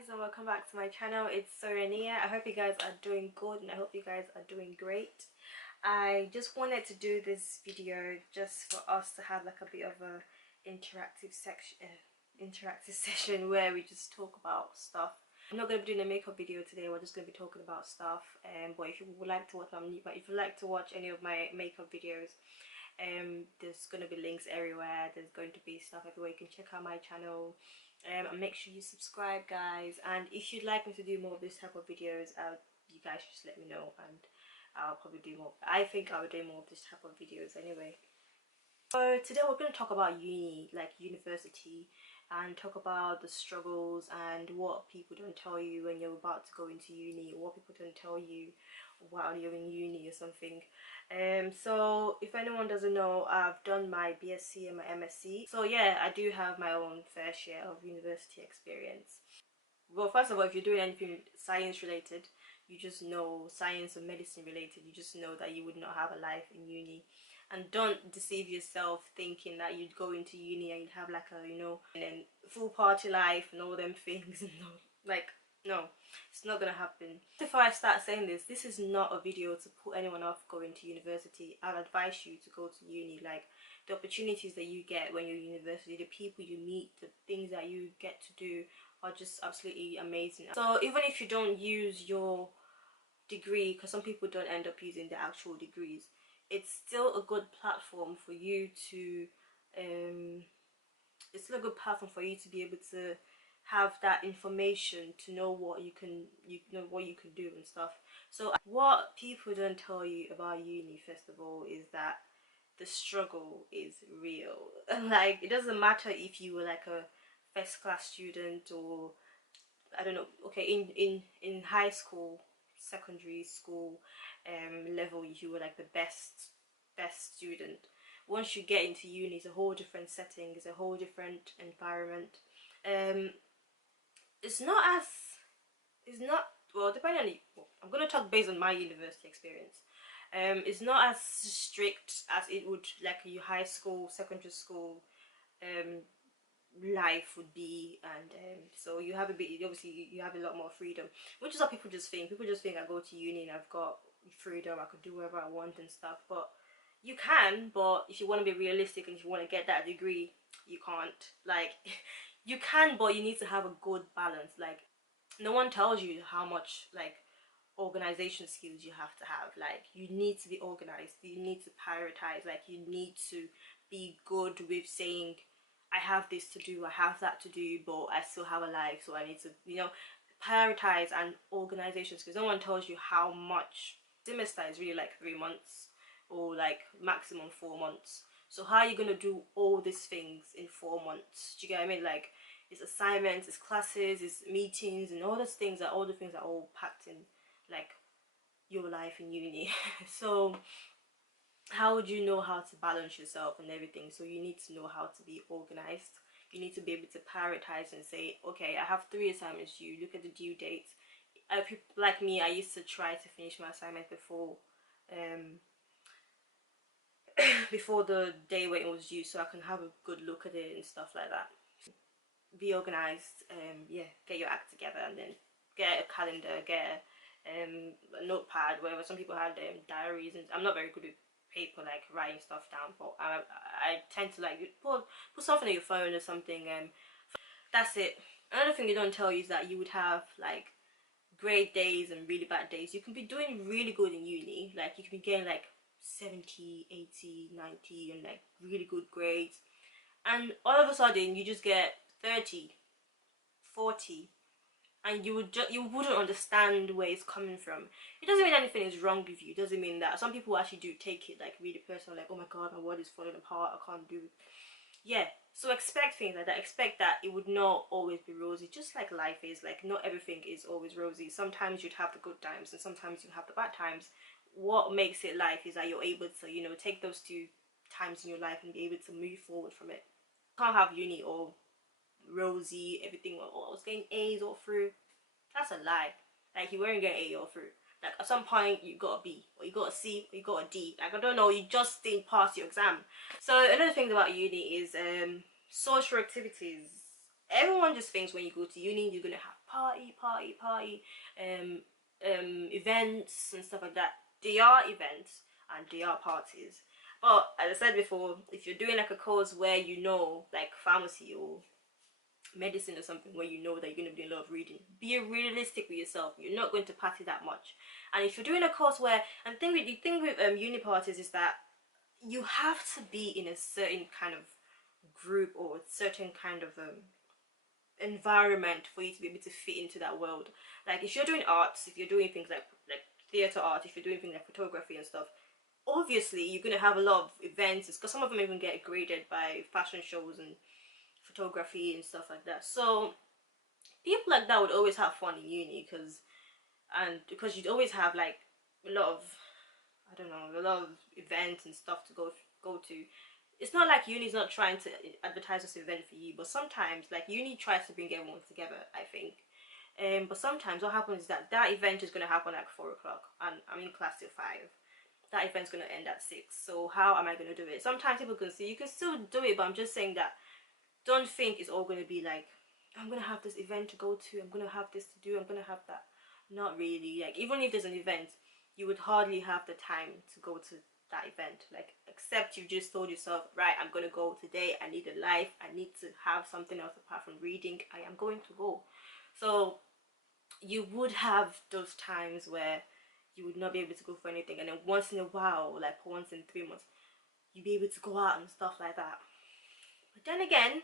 guys, and welcome back to my channel. It's Sorenia. I hope you guys are doing good and I hope you guys are doing great. I just wanted to do this video just for us to have like a bit of a interactive session where we just talk about stuff. I'm not going to be doing a makeup video today. We're just going to be talking about stuff. But if you would like to watch any of my makeup videos, there's going to be links everywhere. There's going to be stuff everywhere. You can check out my channel. And make sure you subscribe, guys. And if you'd like me to do more of this type of videos, you guys just let me know, and I'll probably do more. I think I will do more of this type of videos anyway. So today we're going to talk about uni, like university, and talk about the struggles and what people don't tell you when you're about to go into uni, or what people don't tell you while you're in uni or something. So if anyone doesn't know, I've done my BSc and my MSc, so yeah, I do have my own fair share of university experience. Well, first of all, if you're doing anything science related, you just know, science or medicine related, you just know that you would not have a life in uni. And don't deceive yourself thinking that you'd go into uni and you'd have like a, and then full party life and all them things. Like, no, it's not gonna happen. Before I start saying this, this is not a video to put anyone off going to university. I'd advise you to go to uni. Like, the opportunities that you get when you're in university, the people you meet, the things that you get to do are just absolutely amazing. So even if you don't use your degree, because some people don't end up using the actual degrees, it's still a good platform for you to be able to have that information, to know what you can do and stuff. So what people don't tell you about uni, first of all, is that the struggle is real. Like, it doesn't matter if you were like a first class student, or I don't know, okay, in high school, secondary school level, you were like the best student. Once you get into uni, it's a whole different setting, it's a whole different environment. It's not well, depending on I'm gonna talk based on my university experience. It's not as strict as it would like your high school, secondary school life would be, and so you have obviously you have a lot more freedom, which is what people just think. People just think I go to uni and I've got freedom, I could do whatever I want and stuff. But you can, but if you want to be realistic and if you want to get that degree, you can't. Like, you can, but you need to have a good balance. Like, no one tells you how much like organization skills you have to have. Like, you need to be organized, you need to prioritize, like you need to be good with saying, I have this to do, I have that to do, but I still have a life, so I need to, prioritize and organization skills. No one tells you how much. Semester is really like 3 months, or like maximum 4 months. So how are you gonna do all these things in 4 months? Do you get what I mean? Like, it's assignments, it's classes, it's meetings, and all the things are all packed in like your life in uni. So how would you know how to balance yourself and everything? So you need to know how to be organized. You need to be able to prioritize and say, okay, I have 3 assignments due, look at the due dates. People like me, I used to try to finish my assignment before before the day when it was due, so I can have a good look at it and stuff like that. Be organized. Yeah, get your act together, and then get a calendar, get a notepad, whatever. Some people had diaries, and I'm not very good with paper, like writing stuff down, but I tend to like put something on your phone or something. That's it. Another thing they don't tell you is that you would have like great days and really bad days. You can be doing really good in uni, like you can be getting like 70, 80, 90 and like really good grades, and all of a sudden you just get 30, 40, and you wouldn't understand where it's coming from. It doesn't mean anything is wrong with you. It doesn't mean that. Some people actually do take it like really personal, like, oh my god, my world is falling apart, I can't do it. Yeah, so expect things like that. Expect that it would not always be rosy, just like life is. Like, not everything is always rosy. Sometimes you'd have the good times and sometimes you have the bad times. What makes it life is that you're able to, take those 2 times in your life and be able to move forward from it. You can't have uni all rosy, everything, oh, I was getting A's all through. That's a lie. Like, you weren't getting A all through. Like, at some point you got a B, or you got a C, or you got a D. Like, I don't know, you just didn't pass your exam. So another thing about uni is social activities. everyone just thinks when you go to uni you're gonna have party, events and stuff like that. They are events and they are parties, but as I said before, if you're doing like a course where you know, like pharmacy or medicine or something, where you know that you're going to be doing a lot of reading, be realistic with yourself. You're not going to party that much. And if you're doing a course where, and the thing with uni parties is that you have to be in a certain kind of group or a certain kind of environment for you to be able to fit into that world. Like if you're doing arts, if you're doing things like theater art, if you're doing things like photography and stuff, obviously you're going to have a lot of events, because some of them even get graded by fashion shows and photography and stuff like that. So people like that would always have fun in uni, because you'd always have like a lot of, I don't know, a lot of events and stuff to go to. It's not like uni's not trying to advertise this event for you, but sometimes like uni tries to bring everyone together, I think. But sometimes what happens is that event is going to happen at 4 o'clock and I'm in class till 5. That event's going to end at 6. So how am I going to do it? Sometimes people can see you can still do it, but I'm just saying that don't think it's all going to be like, I'm going to have this event to go to, I'm going to have this to do, I'm going to have that. Not really. Like even if there's an event, you would hardly have the time to go to that event, like except you just told yourself, right, I'm going to go today, I need a life, I need to have something else apart from reading, I am going to go. So you would have those times where you would not be able to go for anything, and then once in a while, like once in 3 months, you'd be able to go out and stuff like that. But then again,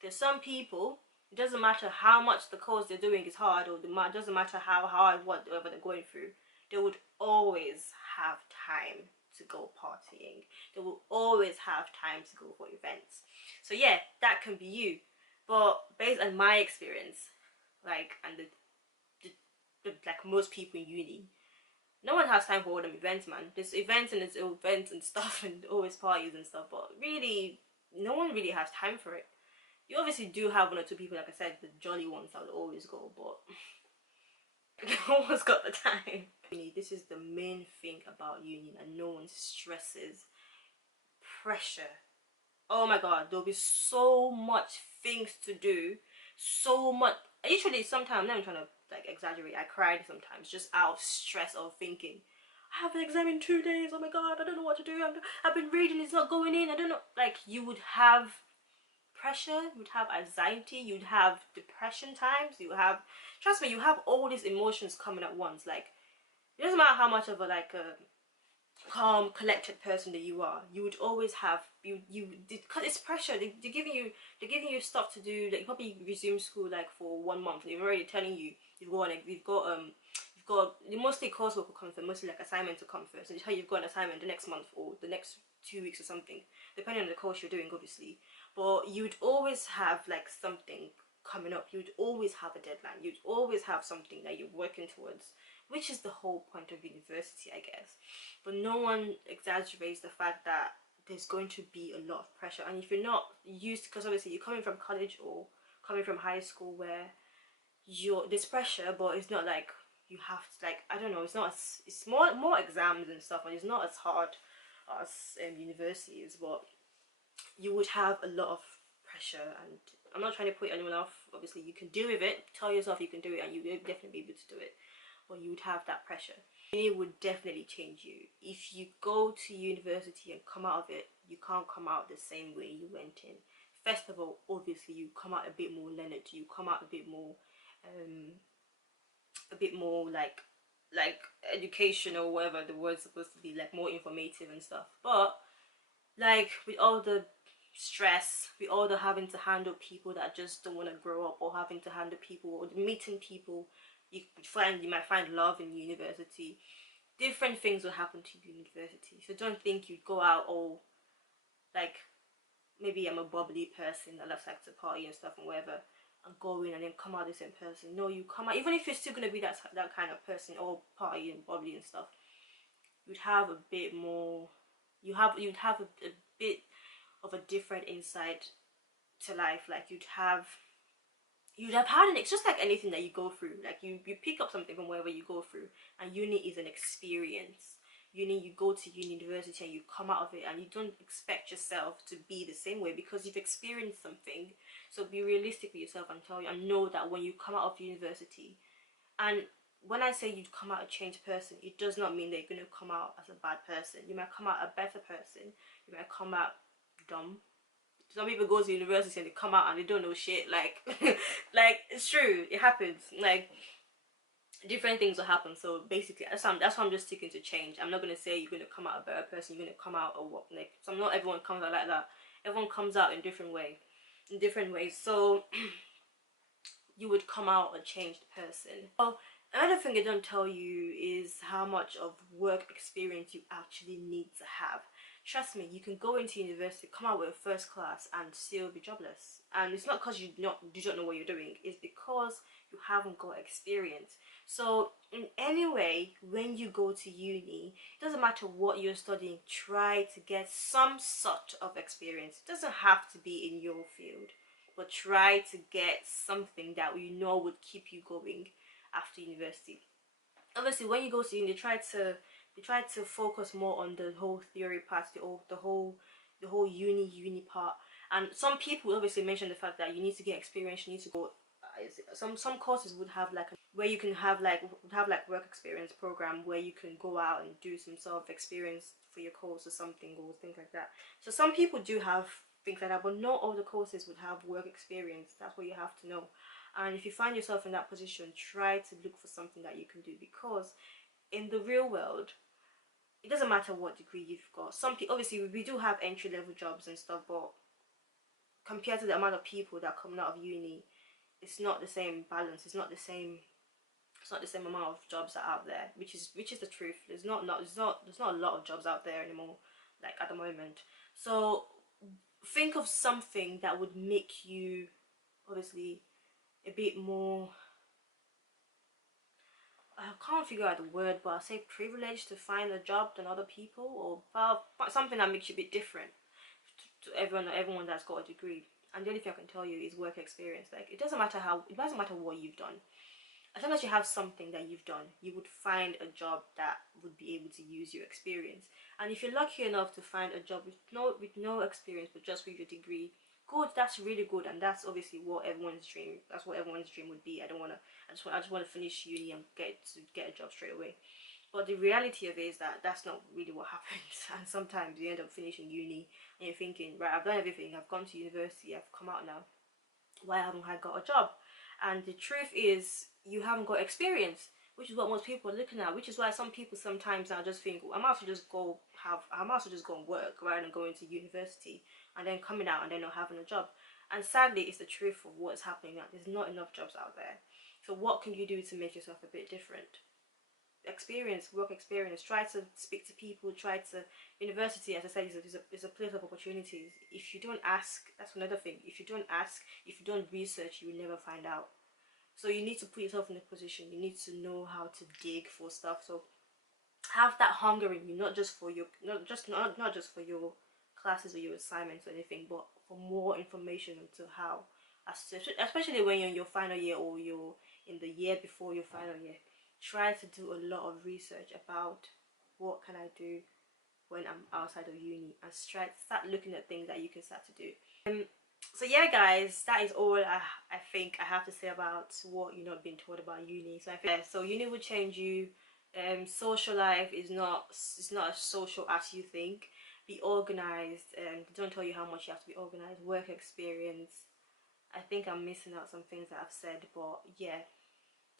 there's some people, it doesn't matter how much the course they're doing is hard, or it doesn't matter how hard whatever they're going through, they would always have time to go partying. They will always have time to go for events. So yeah, that can be you. But based on my experience, like, and like most people in uni, no one has time for all them events, man. There's events and there's events and stuff and always parties and stuff, but really, no one really has time for it. You obviously do have 1 or 2 people, like I said, the jolly ones that would always go, but no one's got the time. This is the main thing about uni, and no one stresses. Pressure. Oh my god, there'll be so much things to do, so much. Usually, sometimes, I'm not even trying to like exaggerate, I cried sometimes just out of stress of thinking, I have an exam in 2 days, oh my god, I don't know what to do, I've been reading, it's not going in, I don't know. Like, you would have pressure, you would have anxiety, you'd have depression times, you have, trust me, you have all these emotions coming at once. Like, it doesn't matter how much of a like a calm, collected person that you are, you would always have, because it's pressure. They're giving you stuff to do. Like, you probably resume school like for 1 month, they're already telling you you've got mostly coursework will come first, mostly like assignments will come first, and tell you you've got an assignment the next month or the next 2 weeks or something, depending on the course you're doing, obviously. But you'd always have like something coming up, you'd always have a deadline, you'd always have something that you're working towards, which is the whole point of university, I guess. But no one exaggerates the fact that there's going to be a lot of pressure, and if you're not used, because obviously you're coming from college or coming from high school where there's pressure, but it's not like you have to, like, I don't know, it's not as, it's more exams and stuff, and it's not as hard as universities, but you would have a lot of pressure. And I'm not trying to put anyone off, obviously you can deal with it, tell yourself you can do it, and you will definitely be able to do it, but you would have that pressure. It would definitely change you. If you go to university and come out of it, you can't come out the same way you went in. First of all, obviously you come out a bit more learned, you come out a bit more like educational, or whatever the word's supposed to be, like more informative and stuff. But like with all the stress, with all the having to handle people that just don't want to grow up, or having to handle people, or meeting people, you might find love in university. Different things will happen to you in university, so don't think you'd go out all like, maybe I'm a bubbly person that likes to party and stuff and whatever, and go in and then come out the same person. No, you come out, even if you're still gonna be that kind of person, all party and bubbly and stuff, you'd have a bit more, you'd have a bit of a different insight to life. Like, you'd have had it's just like anything that you go through, like you pick up something from wherever you go through, and uni is an experience. You go to university and you come out of it, and you don't expect yourself to be the same way, because you've experienced something. So be realistic with yourself and tell you and know that when you come out of university, and when I say you come out a changed person, it does not mean that you're going to come out as a bad person. You might come out a better person. You might come out dumb. Some people go to university and they come out and they don't know shit. Like, like it's true. It happens. Like, different things will happen. So basically, that's why I'm just sticking to change. I'm not gonna say you're gonna come out a better person. You're gonna come out or what? Like, so not everyone comes out like that. Everyone comes out in different ways. So you would come out a changed person. Well, another thing they don't tell you is how much of work experience you actually need to have. Trust me, you can go into university, come out with a first class and still be jobless. And it's not because you don't know what you're doing, it's because you haven't got experience. So in any way, when you go to uni, it doesn't matter what you're studying, try to get some sort of experience. It doesn't have to be in your field, but try to get something that you know would keep you going after university. Obviously, when you go to uni, they try to focus more on the whole theory part, the whole uni part. And some people obviously mention the fact that you need to get experience. You need to go. Some courses would have like where you can have like work experience program where you can go out and do some sort of experience for your course or something or things like that. So some people do have things like that, but not all the courses would have work experience. That's what you have to know. And if you find yourself in that position, try to look for something that you can do, because in the real world, it doesn't matter what degree you've got. Some people, obviously, we do have entry-level jobs and stuff, but compared to the amount of people that are coming out of uni, it's not the same balance. It's not the same amount of jobs that are out there, which is the truth. There's not a lot of jobs out there anymore, like at the moment. So think of something that would make you obviously a bit more, I can't figure out the word, but I'll say privileged to find a job than other people, or something that makes you a bit different to everyone that's got a degree. And the only thing I can tell you is work experience. Like, it doesn't matter what you've done. As long as you have something that you've done, you would find a job that would be able to use your experience. And if you're lucky enough to find a job with no experience, but just with your degree, good, that's really good. And that's obviously what everyone's dream. That's what everyone's dream would be. I just want to finish uni and get a job straight away. But the reality of it is that that's not really what happens. And sometimes you end up finishing uni and you're thinking, right, I've done everything. I've gone to university. I've come out now. Why haven't I got a job? And the truth is, you haven't got experience, which is what most people are looking at. Which is why some people sometimes now just think, I might as well just go and work rather than going to university and then coming out and then not having a job. And sadly, it's the truth of what's happening now. There's not enough jobs out there. So what can you do to make yourself a bit different? Work experience. Try to speak to people. University, as I said, is a place of opportunities. If you don't ask, that's another thing. If you don't ask, if you don't research, you will never find out. So you need to put yourself in a position. You need to know how to dig for stuff. So have that hunger in you, not just for your classes or your assignments or anything, but for more information into how, especially when you're in your final year or you're in the year before your final year. Try to do a lot of research about what can I do when I'm outside of uni, and start looking at things that you can start to do. So yeah, guys, that is all I think I have to say about what you're not being told about uni. So I think so uni will change you. Social life is not as social as you think. Be organized. Don't tell you how much you have to be organized. Work experience. I think I'm missing out some things that I've said, but yeah.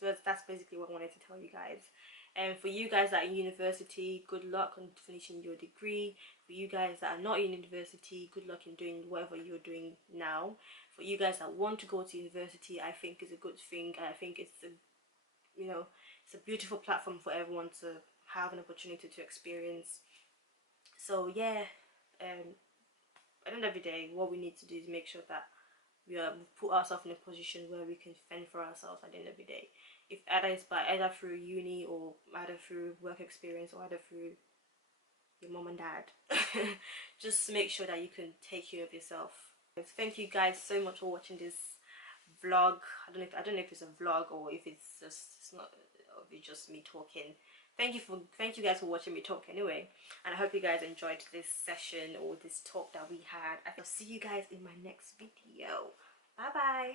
So that's basically what I wanted to tell you guys. And for you guys that are in university, good luck on finishing your degree. For you guys that are not in university, good luck in doing whatever you're doing now. For you guys that want to go to university, I think is a good thing. I think it's it's a beautiful platform for everyone to have an opportunity to experience. So yeah, at the end of the day, what we need to do is make sure that we put ourselves in a position where we can fend for ourselves at the end of the day. If either through uni, or either through work experience, or either through your mom and dad. Just make sure that you can take care of yourself. Thank you guys so much for watching this vlog. I don't know if it's a vlog or if it's just me talking. Thank you guys for watching me talk anyway, and I hope you guys enjoyed this session or this talk that we had. I'll see you guys in my next video. Bye bye.